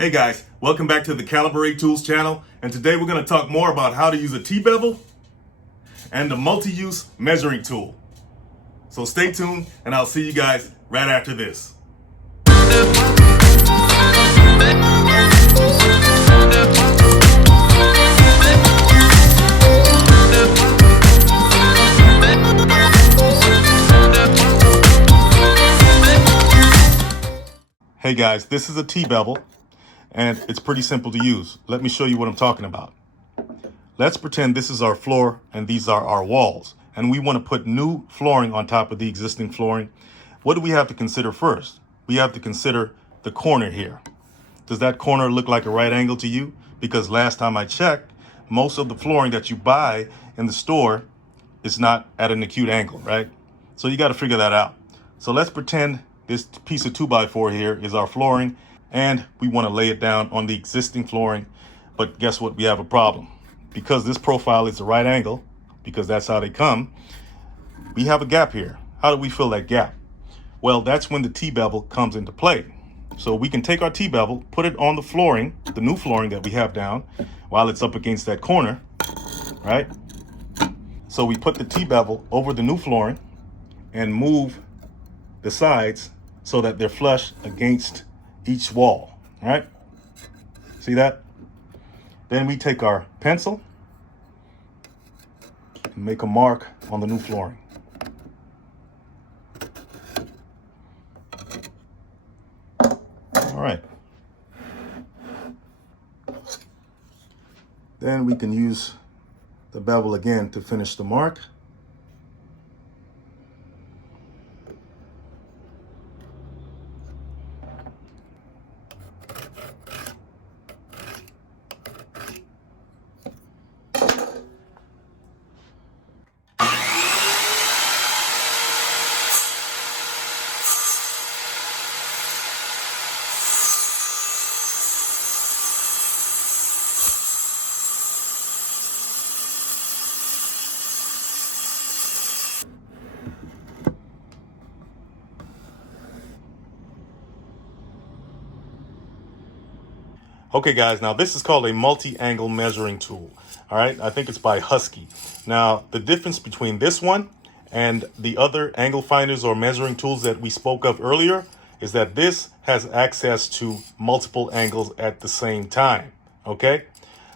Hey guys, welcome back to the Calibrate Tools channel, and today we're going to talk more about how to use a t-bevel and the multi-use measuring tool. So stay tuned and I'll see you guys right after this. Hey guys, this is a t-bevel and it's pretty simple to use. Let me show you what I'm talking about. Let's pretend this is our floor and these are our walls, and we want to put new flooring on top of the existing flooring. What do we have to consider first? We have to consider the corner here. Does that corner look like a right angle to you? Because last time I checked, most of the flooring that you buy in the store is not at an acute angle, right? So you got to figure that out. So let's pretend this piece of 2x4 here is our flooring, and we want to lay it down on the existing flooring. But guess what? We have a problem. Because this profile is the right angle, because that's how they come, we have a gap here. How do we fill that gap? Well, that's when the t-bevel comes into play. So we can take our t-bevel, put it on the flooring, the new flooring that we have down, while it's up against that corner, right? So we put the t-bevel over the new flooring and move the sides so that they're flush against each wall, right? See that? Then we take our pencil and make a mark on the new flooring. All right. Then we can use the bevel again to finish the mark. Okay guys, now this is called a multi-angle measuring tool. All right, I think it's by Husky. Now the difference between this one and the other angle finders or measuring tools that we spoke of earlier is that this has access to multiple angles at the same time. Okay,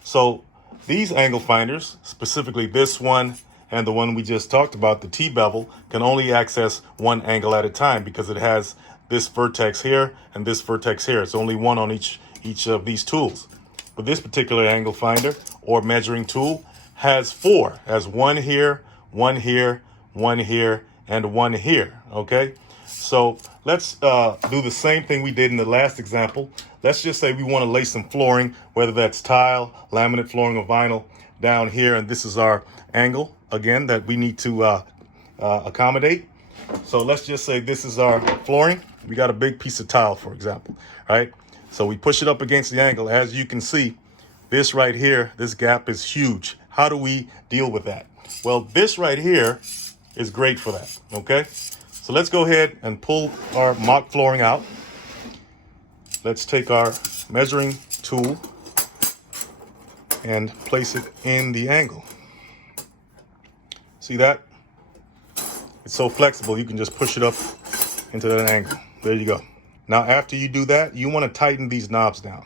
so these angle finders, specifically this one and the one we just talked about, the t-bevel, can only access one angle at a time because it has this vertex here and this vertex here. It's only one on each of these tools. But this particular angle finder or measuring tool has four, has one here, one here, one here, and one here. Okay, so let's do the same thing we did in the last example. Let's just say we want to lay some flooring, whether that's tile, laminate flooring, or vinyl down here, and this is our angle again that we need to accommodate. So let's just say this is our flooring. We got a big piece of tile, for example, right? So we push it up against the angle. As you can see, this right here, this gap is huge. How do we deal with that? Well, this right here is great for that, okay? So let's go ahead and pull our mock flooring out. Let's take our measuring tool and place it in the angle. See that? It's so flexible, you can just push it up into that angle. There you go. Now, after you do that, you want to tighten these knobs down.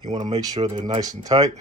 You want to make sure they're nice and tight.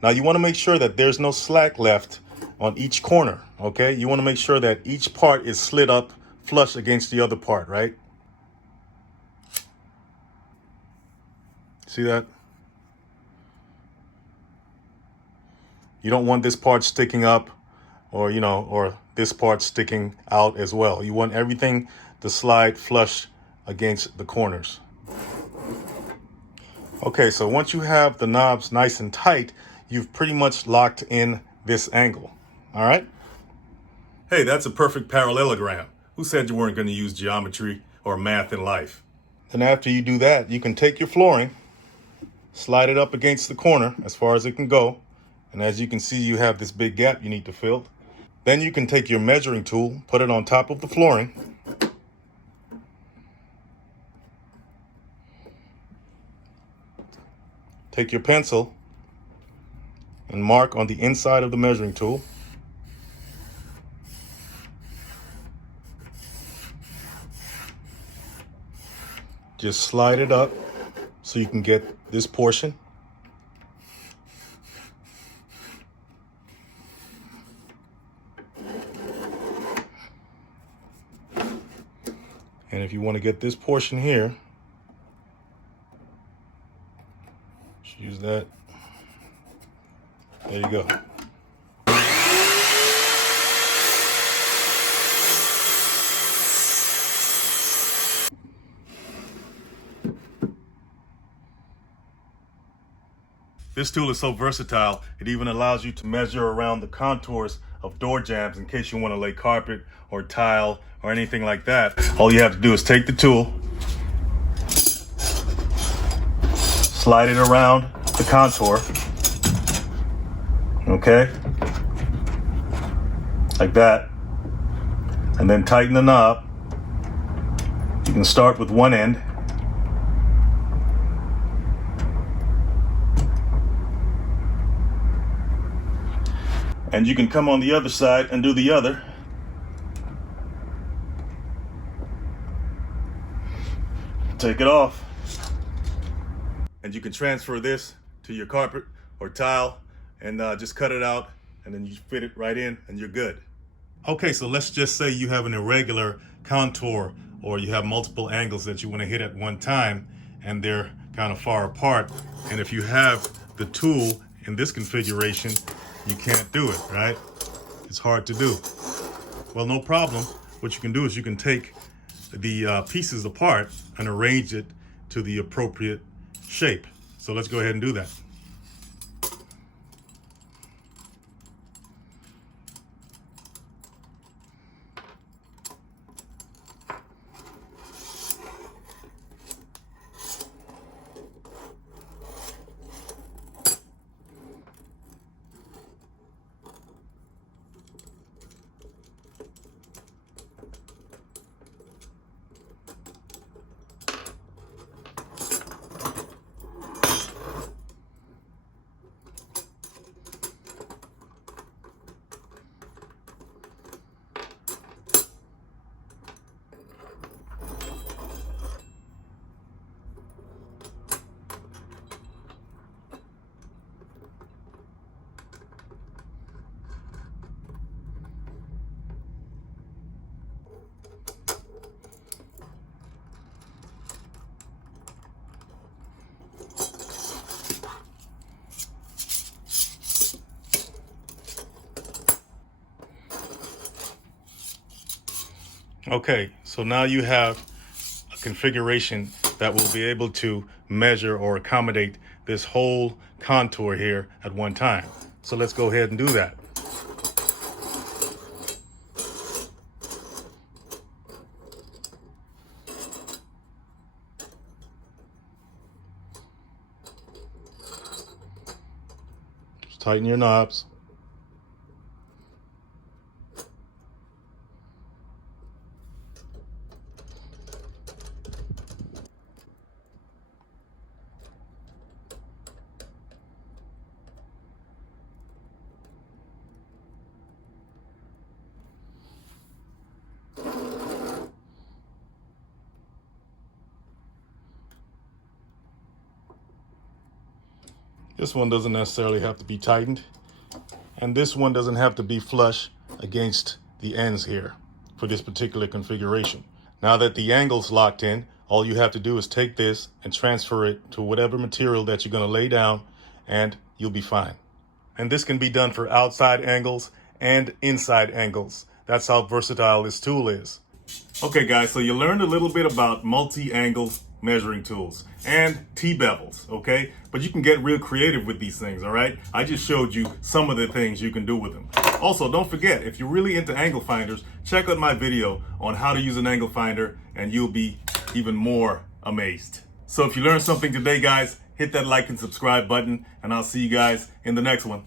Now you want to make sure that there's no slack left on each corner, okay? You want to make sure that each part is slid up flush against the other part, right? See that? You don't want this part sticking up or, or this part sticking out as well. You want everything to slide flush against the corners. Okay, so once you have the knobs nice and tight, you've pretty much locked in this angle. All right? Hey, that's a perfect parallelogram. Who said you weren't going to use geometry or math in life? Then after you do that, you can take your flooring, slide it up against the corner as far as it can go. And as you can see, you have this big gap you need to fill. Then you can take your measuring tool, put it on top of the flooring. Take your pencil and mark on the inside of the measuring tool. Just slide it up so you can get this portion. And if you want to get this portion here, just use that. There you go. This tool is so versatile, it even allows you to measure around the contours of door jambs in case you want to lay carpet or tile or anything like that. All you have to do is take the tool, slide it around the contour, okay, like that, and then tighten the knob. You can start with one end, and you can come on the other side and do the other. Take it off. And you can transfer this to your carpet or tile and just cut it out, and then you fit it right in and you're good. Okay, so let's just say you have an irregular contour or you have multiple angles that you want to hit at one time and they're kind of far apart. And if you have the tool in this configuration, you can't do it, right? It's hard to do. Well, no problem. What you can do is you can take the pieces apart and arrange it to the appropriate shape. So let's go ahead and do that. Okay, so now you have a configuration that will be able to measure or accommodate this whole contour here at one time. So let's go ahead and do that. Just tighten your knobs. This one doesn't necessarily have to be tightened, and this one doesn't have to be flush against the ends here for this particular configuration. Now that the angle's locked in, all you have to do is take this and transfer it to whatever material that you're going to lay down, and you'll be fine. And this can be done for outside angles and inside angles. That's how versatile this tool is. Okay guys, so you learned a little bit about multi-angle measuring tools and t-bevels, okay? But you can get real creative with these things, all right? I just showed you some of the things you can do with them. Also, don't forget, if you're really into angle finders, check out my video on how to use an angle finder and you'll be even more amazed. So if you learned something today, guys, hit that like and subscribe button, and I'll see you guys in the next one.